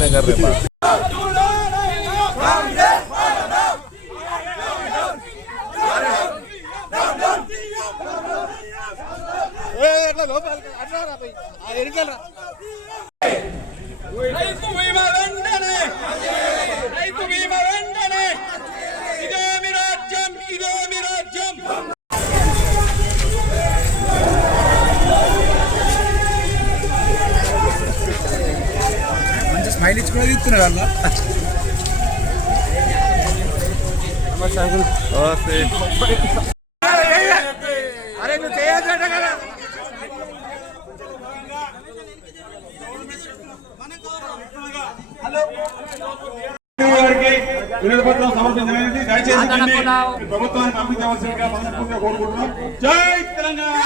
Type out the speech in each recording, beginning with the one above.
ना कर रहे बात। స్మైల్ ఇచ్చుకునేది ఇస్తున్నారు అలా. అరే నువ్వు చేయొచ్చు కదా. వినతి పత్రం సమర్పించడానికి దయచేసి ప్రభుత్వానికి పంపించవలసిందిగా మనస్ఫూర్తిగా కోరుకుంటున్నాం. జై తెలంగాణ.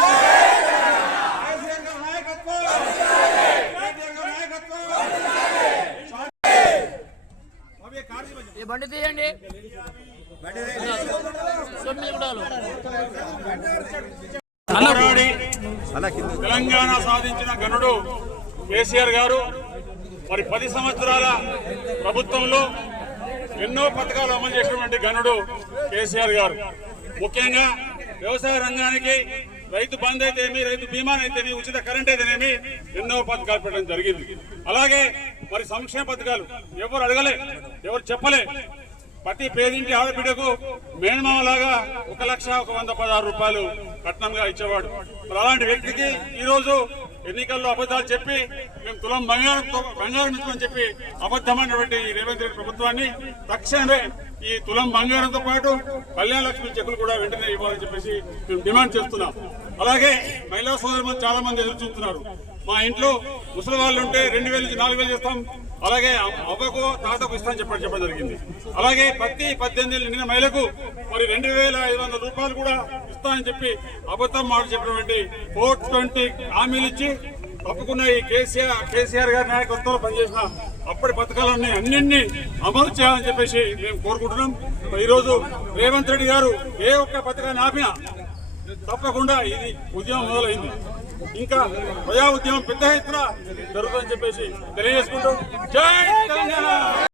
బండి తీయండి. తెలంగాణ సాధించిన గనుడు కేసీఆర్ గారు మరి 10 సంవత్సరాల ప్రభుత్వంలో ఎన్నో పథకాలు అమలు చేసినటువంటి గనుడు కేసీఆర్ గారు. ముఖ్యంగా వ్యవసాయ రంగానికి రైతు బంద్ అయితేనేమి, రైతు బీమా అయితేనేమి, ఉచిత కరెంట్ అయితేనేమి ఎన్నో పథకాలు పెట్టడం జరిగింది. అలాగే మరి సంక్షేమ పథకాలు ఎవరు అడగలే, ఎవరు చెప్పలే. ప్రతి పేదింటి ఆడబిడ్డకు మేనమామలాగా 1,116 రూపాయలు కట్నంగా ఇచ్చేవాడు. మరి అలాంటి వ్యక్తికి ఈరోజు ఎన్నికల్లో అబద్ధాలు చెప్పి మేము తులం బంగారం ఇస్తామని చెప్పి అబద్ధమైనటువంటి రేవంత్ రెడ్డి ప్రభుత్వాన్ని తక్షణమే ఈ తులం బంగారంతో పాటు కళ్యాణ లక్ష్మి చెక్కులు కూడా వెంటనే ఇవ్వాలని చెప్పేసి మేము డిమాండ్ చేస్తున్నాం. అలాగే మహిళా సోదరులు చాలా మంది ఎదురు చూస్తున్నారు. మా ఇంట్లో ముసలి వాళ్ళు ఉంటే 2,000 నుంచి 4,000 చేస్తాం, అలాగే అవ్వకు తాతకు ఇస్తామని చెప్పడం జరిగింది. అలాగే ప్రతి 18 ఏళ్ళు నిండిన మహిళకు మరి 2,500 రూపాయలు కూడా ఇస్తామని చెప్పి అబద్ధం మాట చెప్పినటువంటి 420 హామీలు ఇచ్చి తప్పుకున్న ఈ కేసీఆర్ గారి నాయకత్వంలో పనిచేసిన అప్పటి పథకాలన్నీ అన్నింటినీ అమలు చేయాలని చెప్పేసి మేము కోరుకుంటున్నాం. ఈరోజు రేవంత్ రెడ్డి గారు ఏ ఒక్క పథకాన్ని ఆపినా తప్పకుండా ఇది ఉద్యమం మొదలైంది. ఇంకా ప్రజా ఉద్యమం పెద్ద ఎత్తున జరుగుతుందని చెప్పేసి తెలియజేసుకుంటూ జై తెలంగాణ.